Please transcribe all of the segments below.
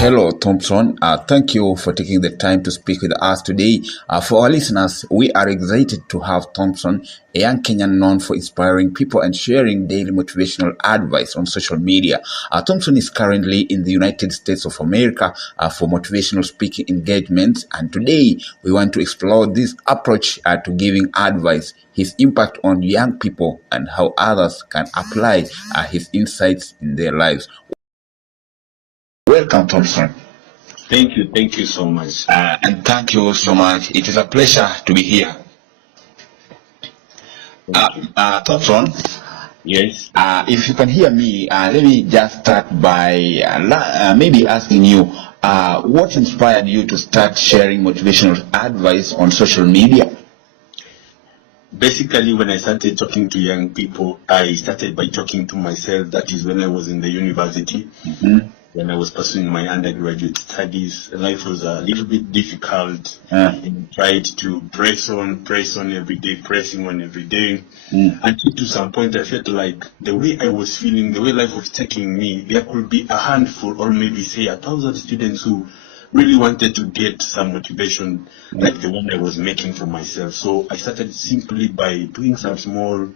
Hello, Thompson. Thank you for taking the time to speak with us today. For our listeners, we are excited to have Thompson, a young Kenyan known for inspiring people and sharing daily motivational advice on social media. Thompson is currently in the United States of America for motivational speaking engagements, and today we want to explore this approach to giving advice, his impact on young people, and how others can apply his insights in their lives. Welcome, Thompson. Thank you so much. And thank you so much. It is a pleasure to be here. Thompson, Yes. if you can hear me, let me just start by maybe asking you, what inspired you to start sharing motivational advice on social media? Basically, when I started talking to young people, I started by talking to myself. That is when I was in the university. When I was pursuing my undergraduate studies, life was a little bit difficult. I tried to press on every day, pressing on every day. Until to some point I felt like the way I was feeling, the way life was taking me, there could be a handful or maybe say 1,000 students who really wanted to get some motivation like the one I was making for myself. So I started simply by doing some small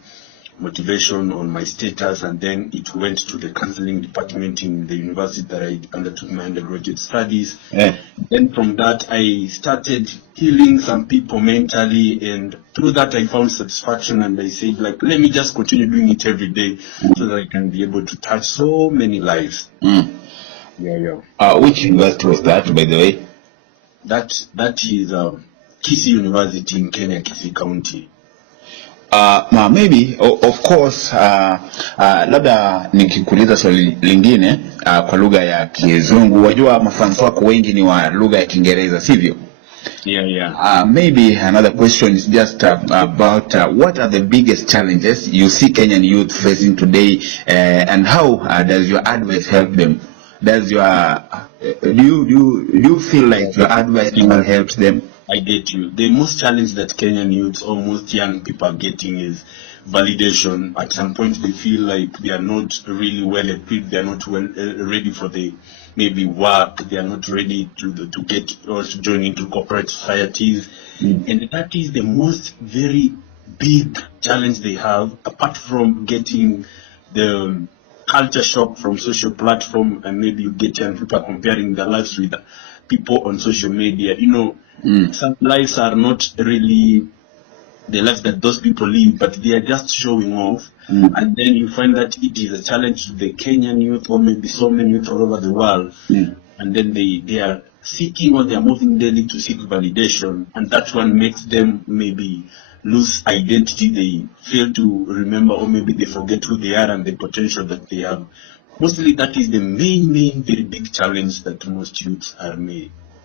motivation on my status, and then it went to the counseling department in the university that I undertook my undergraduate studies. Then from that I started healing some people mentally, and through that I found satisfaction, and I said, like, let me just continue doing it every day so that I can be able to touch so many lives. Which university was that, by the way? That is Kisii University in Kenya, Kisii County. Maybe of course, labda nikikuuliza swali lingine kwa lugha ya Kizungu, wajua mafans wako wengi ni wa lugha ya Kiingereza, sivyo? Maybe another question is just about what are the biggest challenges you see Kenyan youth facing today, and how does your advice help them? Does your do you feel like your advice helps them? I get you. The most challenge that Kenyan youths or most young people are getting is validation. At some point they feel like they are not really well equipped, they are not well ready for the maybe work, they are not ready to get or to join into corporate societies. And that is the most very big challenge they have, apart from getting the culture shock from social platform, and maybe you get young people comparing their lives with people on social media. You know, some lives are not really the lives that those people live, but they are just showing off. And then you find that it is a challenge to the Kenyan youth, or maybe so many youth all over the world. And then they are seeking, or they are moving daily to seek validation, and that one makes them maybe lose identity. They fail to remember, or maybe they forget who they are and the potential that they have. Mostly that is the main very big challenge that most youths are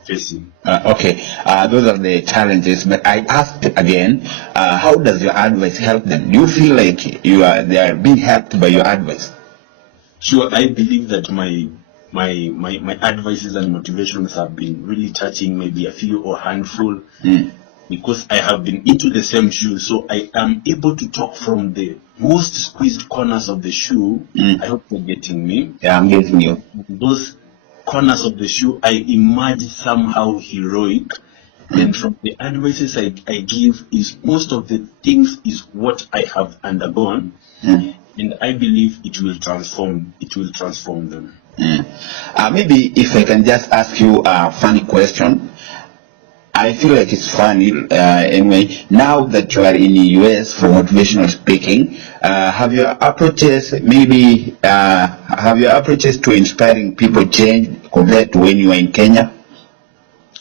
facing. Okay, those are the challenges, but I asked again, how does your advice help them? Do you feel like they are being helped by your advice? Sure, I believe that my advices and motivations have been really touching maybe a few or handful, because I have been into the same shoe, so I am able to talk from the most squeezed corners of the shoe. I hope you're getting me. Yeah, I'm getting you. Those corners of the shoe, I emerge somehow heroic. And from the advices I give, is most of the things is what I have undergone, and I believe it will transform them. Maybe if I can just ask you a funny question. I feel like it's funny anyway. Now that you are in the US for motivational speaking, have your approaches to inspiring people changed compared to when you were in Kenya?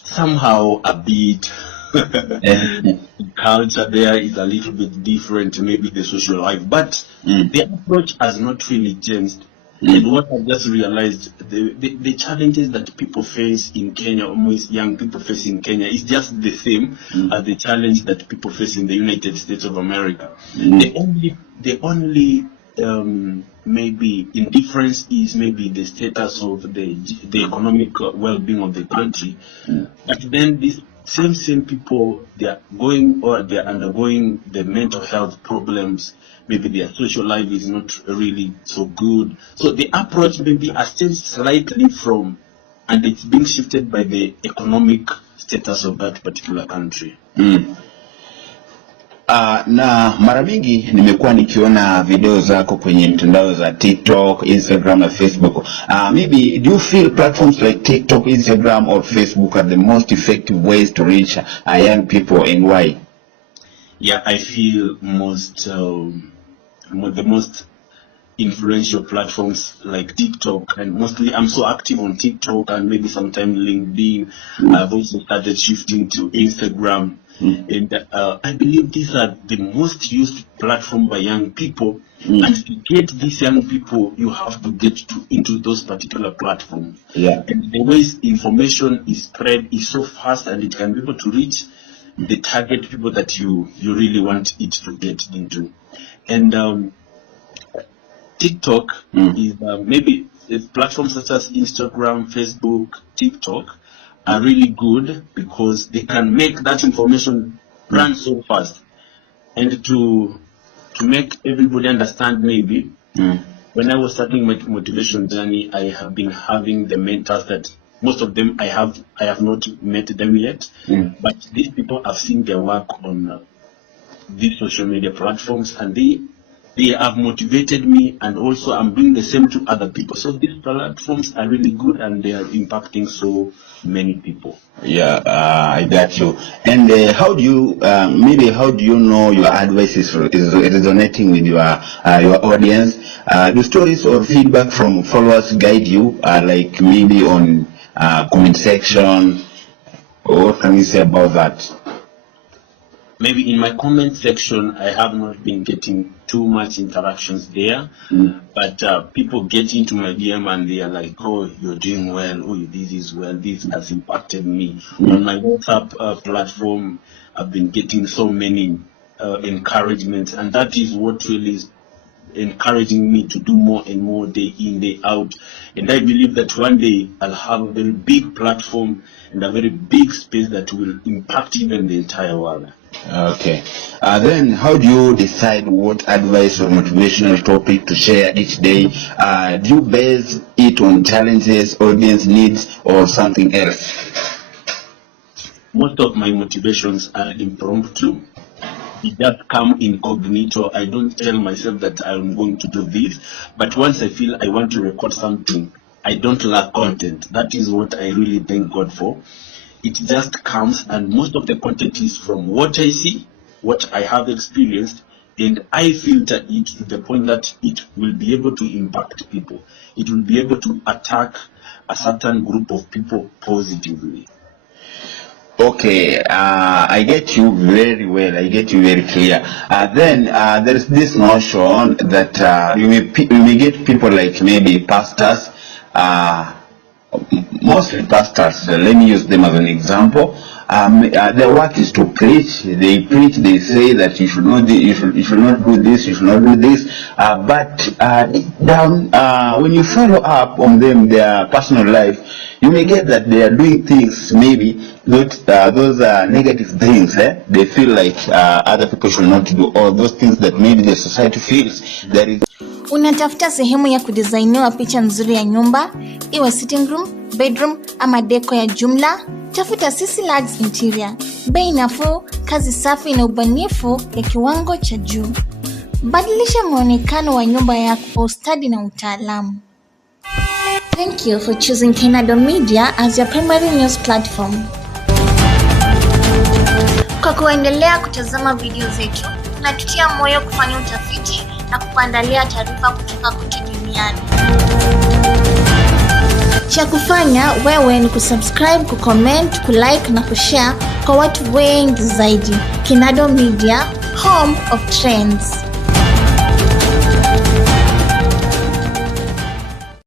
Somehow a bit. The culture there is a little bit different, maybe the social life, but the approach has not really changed. And what I've just realized, the challenges that people face in Kenya, or most young people face in Kenya, is just the same as the challenge that people face in the United States of America. The only maybe indifference is maybe the status of the economic well-being of the country. But then these same people, they are undergoing the mental health problems. Maybe their social life is not really so good. So the approach maybe has changed slightly from and it's being shifted by the economic status of that particular country. Na mara mingi nimekuwa nikiona video zako kwenye mitandao za TikTok, Instagram na Facebook. Maybe do you feel platforms like TikTok, Instagram or Facebook are the most effective ways to reach young people, and why? Yeah, I feel the most influential platforms like TikTok, and mostly I'm so active on TikTok and maybe sometimes LinkedIn. I've also started shifting to Instagram. And I believe these are the most used platform by young people. And to get these young people, you have to get into those particular platforms. Yeah. And the ways information is spread is so fast, and it can be able to reach the target people that you really want it to get into. And TikTok is maybe platforms such as Instagram, Facebook, TikTok are really good because they can make that information run so fast. And to make everybody understand, maybe when I was starting my motivation journey, I have been having the mentors that most of them I have not met them yet, but these people have seen their work on these social media platforms, and they have motivated me, and also I'm doing the same to other people. So these platforms are really good, and they are impacting so many people. Yeah, I got you. And how do you know your advice is resonating with your audience? Do stories or feedback from followers guide you, like maybe on comment section? What can you say about that? Maybe in my comment section, I have not been getting too much interactions there, but people get into my DM and they are like, oh, you're doing well, oh, this is well, this has impacted me. On my WhatsApp platform, I've been getting so many encouragements, and that is what really is encouraging me to do more and more, day in, day out. And I believe that one day I'll have a very big platform and a very big space that will impact even the entire world. Okay. Then how do you decide what advice or motivational topic to share each day? Do you base it on challenges, audience needs, or something else? Most of my motivations are impromptu. It just come incognito. I don't tell myself that I'm going to do this, but once I feel I want to record something, I don't lack content. That is what I really thank God for. It just comes, and most of the content is from what I see, what I have experienced, and I filter it to the point that it will be able to impact people. It will be able to attack a certain group of people positively. Okay, I get you very well. I get you very clear. Then there is this notion that you may get people like maybe pastors, mostly pastors. Let me use them as an example. Their work is to preach. They preach. They say that you should not you should not do this. You should not do this. But down when you follow up on them, their personal life, you may get that they are doing things maybe those negative things. They feel like other people should not do all those things that maybe the society feels that is. Unatafuta sehemu ya kudesigniwa picha nzuri ya nyumba, iwe sitting room, bedroom ama deko ya jumla? Tafuta Sisi Lags Interior. Bei nafuu, kazi safi na ubunifu ya kiwango cha juu. Badilisha muonekano wa nyumba yako kwa ustadi na utaalamu. Thank you for choosing Kenyan Media as your primary news platform. Kwa kuendelea kutazama video zetu, tunatutia moyo kufanya utafiti na kukuandalia taarifa kutoka kote duniani. Cha kufanya wewe ni kusubscribe, kucomment, kulike na kushare kwa watu wengi zaidi. Kenyan Media, home of trends.